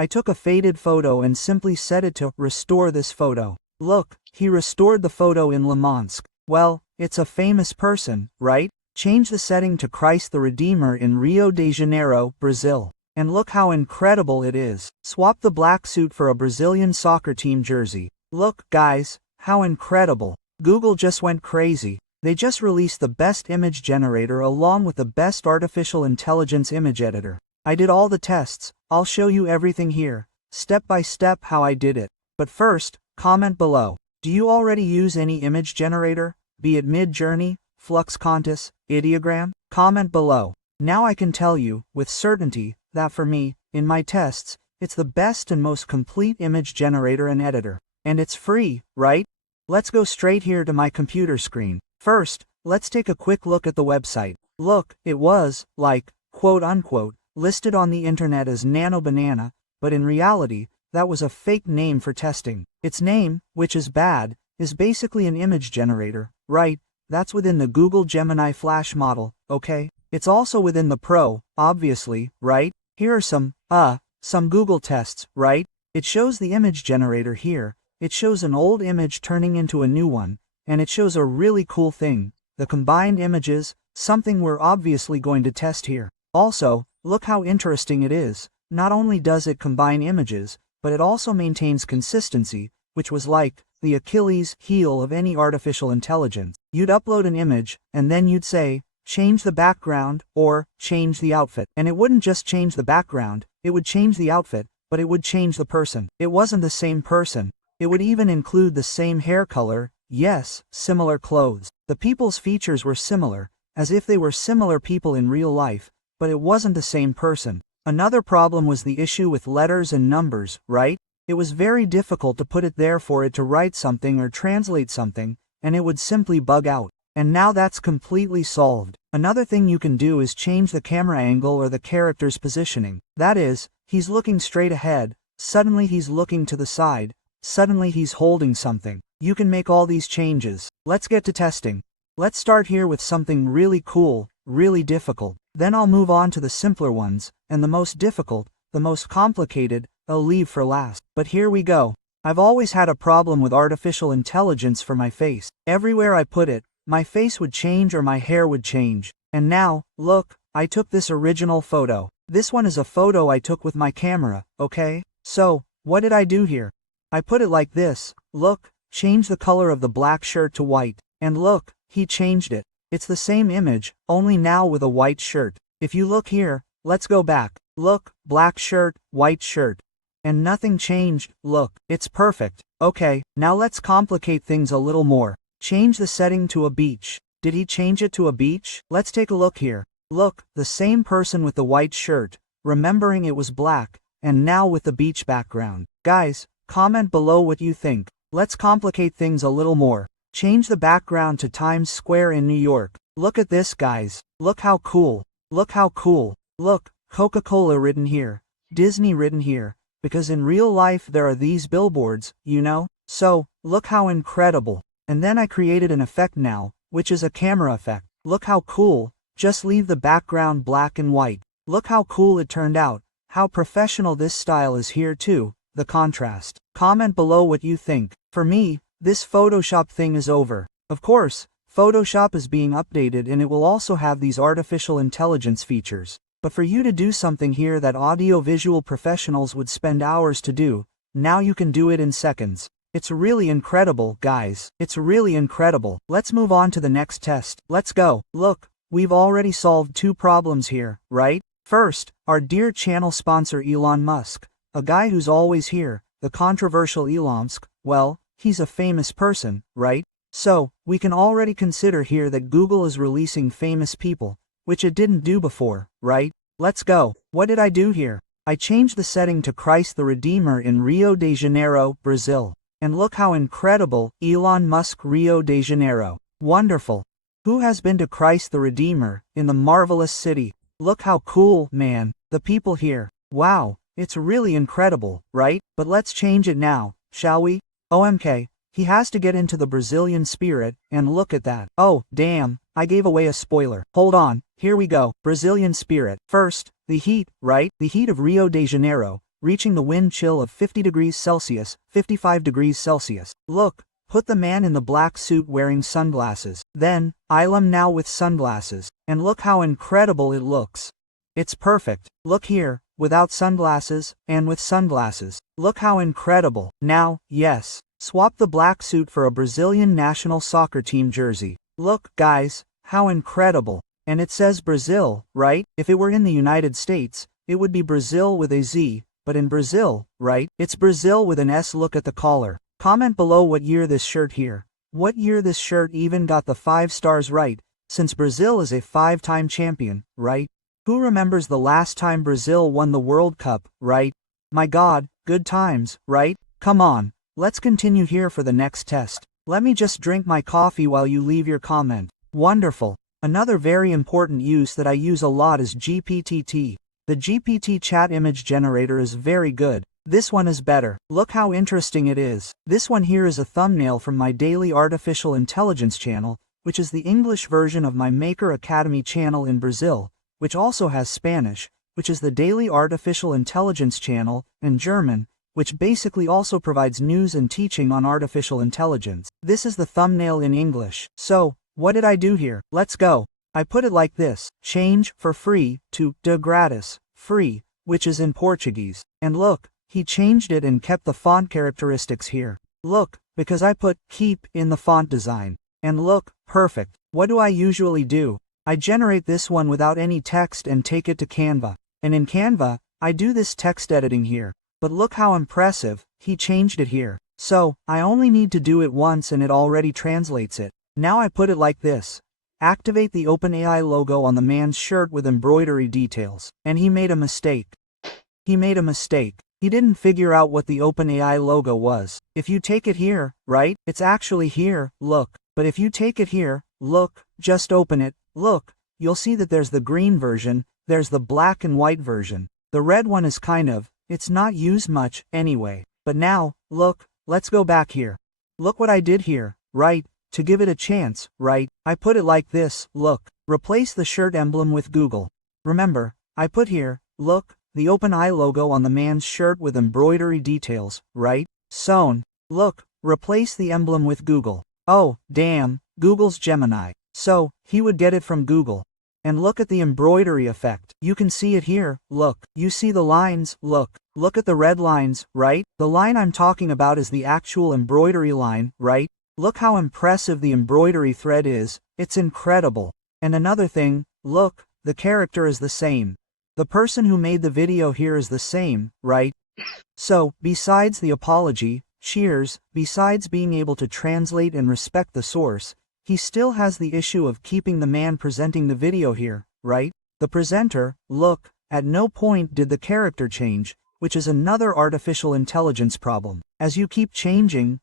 I took a faded photo and simply set it to restore this photo. Look, he restored the photo in Le Mans. Well, it's a famous person, right? Change the setting to Christ the Redeemer in Rio de Janeiro, Brazil. And look how incredible it is. Swap the black suit for a Brazilian soccer team jersey. Look, guys, how incredible. Google just went crazy. They just released the best image generator along with the best artificial intelligence image editor. I did all the tests. I'll show you everything here, step by step how I did it. But first, comment below. Do you already use any image generator, be it Midjourney, Fluxcontis, Ideogram? Comment below. Now I can tell you, with certainty, that for me, in my tests, it's the best and most complete image generator and editor. And it's free, right? Let's go straight here to my computer screen. First, let's take a quick look at the website. Look, it was, like, quote unquote, listed on the internet as Nano Banana, but in reality, that was a fake name for testing. Its name, which is bad, is basically an image generator, right? That's within the Google Gemini Flash model, okay? It's also within the Pro, obviously, right? Here are some Google tests, right? It shows the image generator here. It shows an old image turning into a new one, and it shows a really cool thing, the combined images, something we're obviously going to test here. Also, look how interesting it is. Not only does it combine images, but it also maintains consistency, which was like the Achilles heel of any artificial intelligence. You'd upload an image, and then you'd say, change the background, or change the outfit. And it wouldn't just change the background, it would change the outfit, but it would change the person. It wasn't the same person. It would even include the same hair color, yes, similar clothes. The people's features were similar, as if they were similar people in real life, but it wasn't the same person. Another problem was the issue with letters and numbers, right? It was very difficult to put it there for it to write something or translate something, and it would simply bug out. And now that's completely solved. Another thing you can do is change the camera angle or the character's positioning. That is, he's looking straight ahead, suddenly he's looking to the side, suddenly he's holding something. You can make all these changes. Let's get to testing. Let's start here with something really cool, really difficult. Then I'll move on to the simpler ones, and the most difficult, the most complicated, I'll leave for last. But here we go. I've always had a problem with artificial intelligence for my face. Everywhere I put it, my face would change or my hair would change. And now, look, I took this original photo. This one is a photo I took with my camera, okay? So, what did I do here? I put it like this. Look, change the color of the black shirt to white. And look, he changed it. It's the same image, only now with a white shirt. If you look here, let's go back. Look, black shirt, white shirt. And nothing changed. Look, it's perfect. Okay, now let's complicate things a little more. Change the setting to a beach. Did he change it to a beach? Let's take a look here. Look, the same person with the white shirt, remembering it was black, and now with the beach background. Guys, comment below what you think. Let's complicate things a little more. Change the background to Times Square in New York. Look at this, guys. Look how cool. Look how cool. Look, Coca-Cola written here, Disney written here, because in real life there are these billboards, you know? So, look how incredible. And then I created an effect now, which is a camera effect. Look how cool. Just leave the background black and white. Look how cool it turned out. How professional this style is here too, the contrast. Comment below what you think. For me, this Photoshop thing is over. Of course, Photoshop is being updated and it will also have these artificial intelligence features. But for you to do something here that audio-visual professionals would spend hours to do, now you can do it in seconds. It's really incredible, guys. It's really incredible. Let's move on to the next test. Let's go. Look, we've already solved 2 problems here, right? First, our dear channel sponsor Elon Musk, a guy who's always here, the controversial Elon Musk, well, he's a famous person, right? So, we can already consider here that Google is releasing famous people, which it didn't do before, right? Let's go. What did I do here? I changed the setting to Christ the Redeemer in Rio de Janeiro, Brazil. And look how incredible, Elon Musk Rio de Janeiro. Wonderful. Who has been to Christ the Redeemer, in the marvelous city? Look how cool, man, the people here. Wow, it's really incredible, right? But let's change it now, shall we? OMK, he has to get into the Brazilian spirit, and look at that. Oh, damn, I gave away a spoiler. Hold on, here we go. Brazilian spirit. First, the heat, right? The heat of Rio de Janeiro. reaching the wind chill of 50 degrees Celsius, 55 degrees Celsius. Look, put the man in the black suit wearing sunglasses. Then, I'm now with sunglasses. And look how incredible it looks. It's perfect. Look here, without sunglasses, and with sunglasses. Look how incredible. Now, yes, swap the black suit for a Brazilian national soccer team jersey. Look, guys, how incredible. And it says Brazil, right? If it were in the United States, it would be Brazil with a Z, but in Brazil, right? It's Brazil with an S. Look at the collar. Comment below what year this shirt here. What year this shirt even got the 5 stars right, since Brazil is a 5-time champion, right? Who remembers the last time Brazil won the World Cup, right? My God, good times, right? Come on, let's continue here for the next test. Let me just drink my coffee while you leave your comment. Wonderful. Another very important use that I use a lot is GPT. The GPT chat image generator is very good. This one is better. Look how interesting it is. This one here is a thumbnail from my daily artificial intelligence channel, which is the English version of my Maker Academy channel in Brazil, which also has Spanish, which is the daily artificial intelligence channel, and German, which basically also provides news and teaching on artificial intelligence. This is the thumbnail in English. So, what did I do here? Let's go. I put it like this: change for free to de grátis, free, which is in Portuguese. And look, he changed it and kept the font characteristics here. Look, because I put keep in the font design. And look, perfect. What do I usually do? I generate this one without any text and take it to Canva. And in Canva, I do this text editing here. But look how impressive, he changed it here. So, I only need to do it once and it already translates it. Now I put it like this. Activate the OpenAI logo on the man's shirt with embroidery details. And he made a mistake. He made a mistake. He didn't figure out what the OpenAI logo was. If you take it here, right, it's actually here, look. But if you take it here, look, just open it, look, you'll see that there's the green version, there's the black and white version. The red one is it's not used much, anyway. But now, look, let's go back here. Look what I did here, right, to give it a chance, right, I put it like this, look, replace the shirt emblem with Google. Remember, I put here, look, the OpenAI logo on the man's shirt with embroidery details, right, sewn. Look, replace the emblem with Google. Oh, damn, Google's Gemini. So, he would get it from Google. And look at the embroidery effect. You can see it here, look. You see the lines, look. Look at the red lines, right? The line I'm talking about is the actual embroidery line, right? Look how impressive the embroidery thread is, it's incredible. And another thing, look, the character is the same. The person who made the video here is the same, right? So, besides the apology, cheers, besides being able to translate and respect the source, he still has the issue of keeping the man presenting the video here, right? The presenter, look, at no point did the character change, which is another artificial intelligence problem. As you keep changing,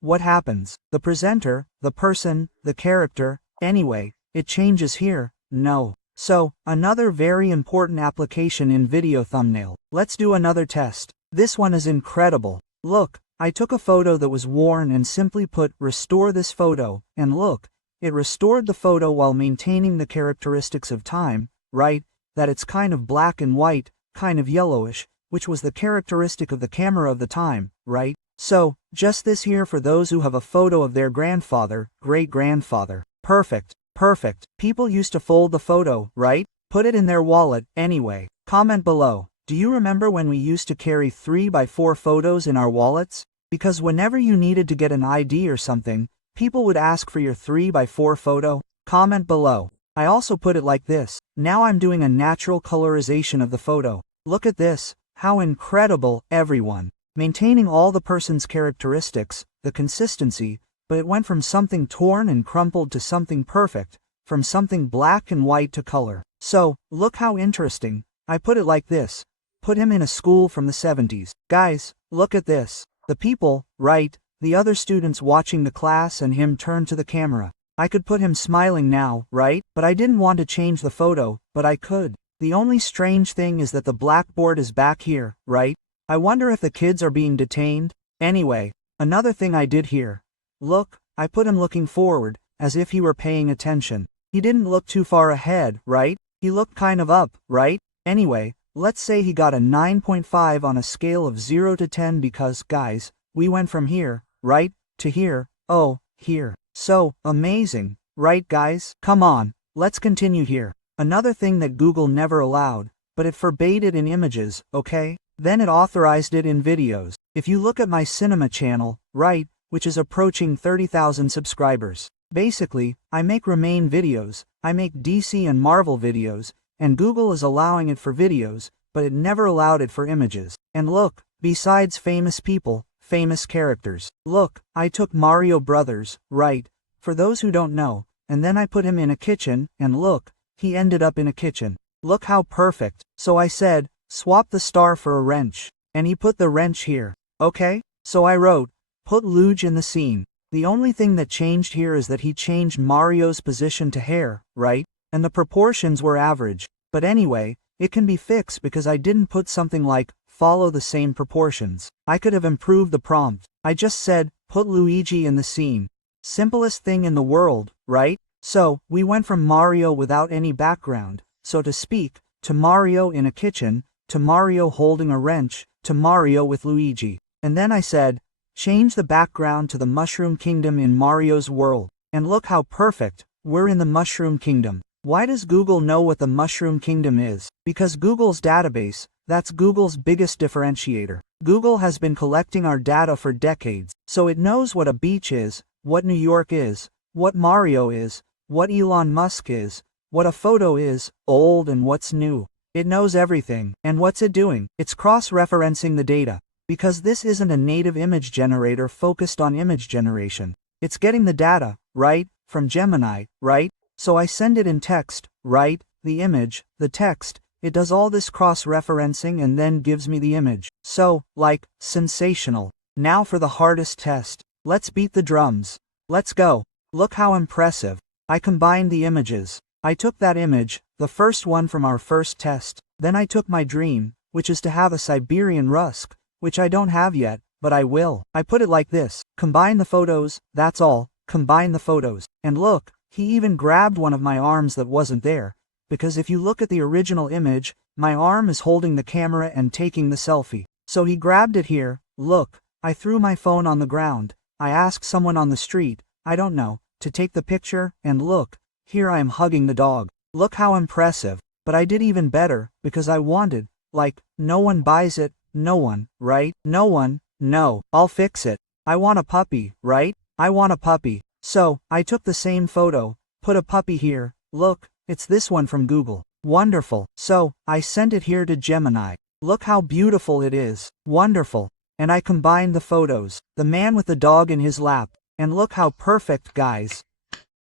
what happens? The presenter, the person, the character, anyway, it changes here, no. So, another very important application in video thumbnail. Let's do another test. This one is incredible. Look, I took a photo that was worn and simply put restore this photo, and look, it restored the photo while maintaining the characteristics of time, right? That it's kind of black and white, kind of yellowish, which was the characteristic of the camera of the time, right? So, just this here for those who have a photo of their grandfather, great-grandfather. Perfect, perfect. People used to fold the photo, right? Put it in their wallet, anyway. Comment below. Do you remember when we used to carry 3x4 photos in our wallets? Because whenever you needed to get an ID or something, people would ask for your 3x4 photo. Comment below. I also put it like this. Now I'm doing a natural colorization of the photo. Look at this. How incredible, everyone. Maintaining all the person's characteristics, the consistency, but it went from something torn and crumpled to something perfect, from something black and white to color. So, look how interesting. I put it like this. Put him in a school from the 70s. Guys, look at this. The people, right, the other students watching the class and him turn to the camera. I could put him smiling now, right? But I didn't want to change the photo, but I could. The only strange thing is that the blackboard is back here, right? I wonder if the kids are being detained. Anyway, another thing I did here. Look, I put him looking forward, as if he were paying attention. He didn't look too far ahead, right? He looked kind of up, right? Anyway, let's say he got a 9.5 on a scale of 0 to 10 because, guys, we went from here, right, to here, oh, here. So, amazing, right guys? Come on, let's continue here. Another thing that Google never allowed, but it forbade it in images, okay? Then it authorized it in videos. If you look at my cinema channel, right, which is approaching 30,000 subscribers. Basically, I make Remain videos, I make DC and Marvel videos, and Google is allowing it for videos, but it never allowed it for images. And look, besides famous people, famous characters. Look, I took Mario Brothers, right, for those who don't know, and then I put him in a kitchen, and look, he ended up in a kitchen. Look how perfect. So I said, swap the star for a wrench. And he put the wrench here. Okay? So I wrote, put Luigi in the scene. The only thing that changed here is that he changed Mario's position to hair, right? And the proportions were average. But anyway, it can be fixed because I didn't put something like, follow the same proportions. I could have improved the prompt. I just said, put Luigi in the scene. Simplest thing in the world, right? So, we went from Mario without any background, so to speak, to Mario in a kitchen, to Mario holding a wrench, to Mario with Luigi. And then I said, change the background to the Mushroom Kingdom in Mario's world. And look how perfect, we're in the Mushroom Kingdom. Why does Google know what the Mushroom Kingdom is? Because Google's database, that's Google's biggest differentiator. Google has been collecting our data for decades, so it knows what a beach is, what New York is, what Mario is, what Elon Musk is, what a photo is, old and what's new. It knows everything. And what's it doing? It's cross-referencing the data. Because this isn't a native image generator focused on image generation. It's getting the data, right, from Gemini, right? So I send it in text, right, the image, the text, it does all this cross-referencing and then gives me the image. So, like, sensational. Now for the hardest test. Let's beat the drums. Let's go. Look how impressive. I combined the images. I took that image, the first one from our first test. Then I took my dream, which is to have a Siberian Rusk, which I don't have yet, but I will. I put it like this. Combine the photos, that's all, combine the photos. And look, he even grabbed one of my arms that wasn't there, because if you look at the original image, my arm is holding the camera and taking the selfie. So he grabbed it here. Look, I threw my phone on the ground. I asked someone on the street, I don't know, to take the picture, and look, here I am hugging the dog. Look how impressive. But I did even better, because I wanted, like, no one buys it, no one, right? No one, no, I'll fix it. I want a puppy, right? I want a puppy. So, I took the same photo, put a puppy here, look, it's this one from Google. Wonderful. So, I sent it here to Gemini. Look how beautiful it is. Wonderful. And I combined the photos, the man with the dog in his lap, and look how perfect, guys.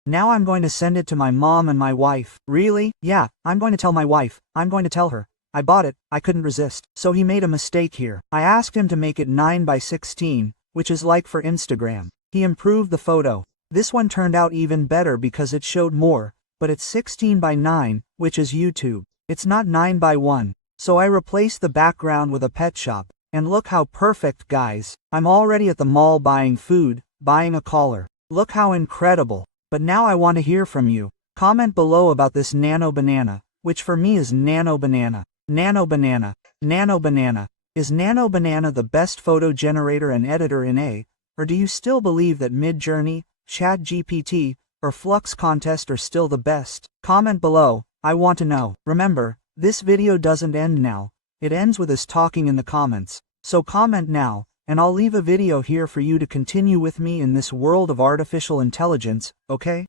Now I'm going to send it to my mom and my wife. Really? Yeah, I'm going to tell my wife. I'm going to tell her. I bought it, I couldn't resist. So he made a mistake here. I asked him to make it 9 by 16, which is like for Instagram. He improved the photo. This one turned out even better because it showed more, but it's 16 by 9, which is YouTube. It's not 9 by 1. So I replaced the background with a pet shop. And look how perfect, guys. I'm already at the mall buying food, buying a collar. Look how incredible. But now I want to hear from you. Comment below about this Nano Banana, which for me is Nano Banana. Nano Banana. Nano Banana. Is Nano Banana the best photo generator and editor in A, or do you still believe that Midjourney, ChatGPT, or Flux Contest are still the best? Comment below, I want to know. Remember, this video doesn't end now, it ends with us talking in the comments. So comment now, and I'll leave a video here for you to continue with me in this world of artificial intelligence, okay?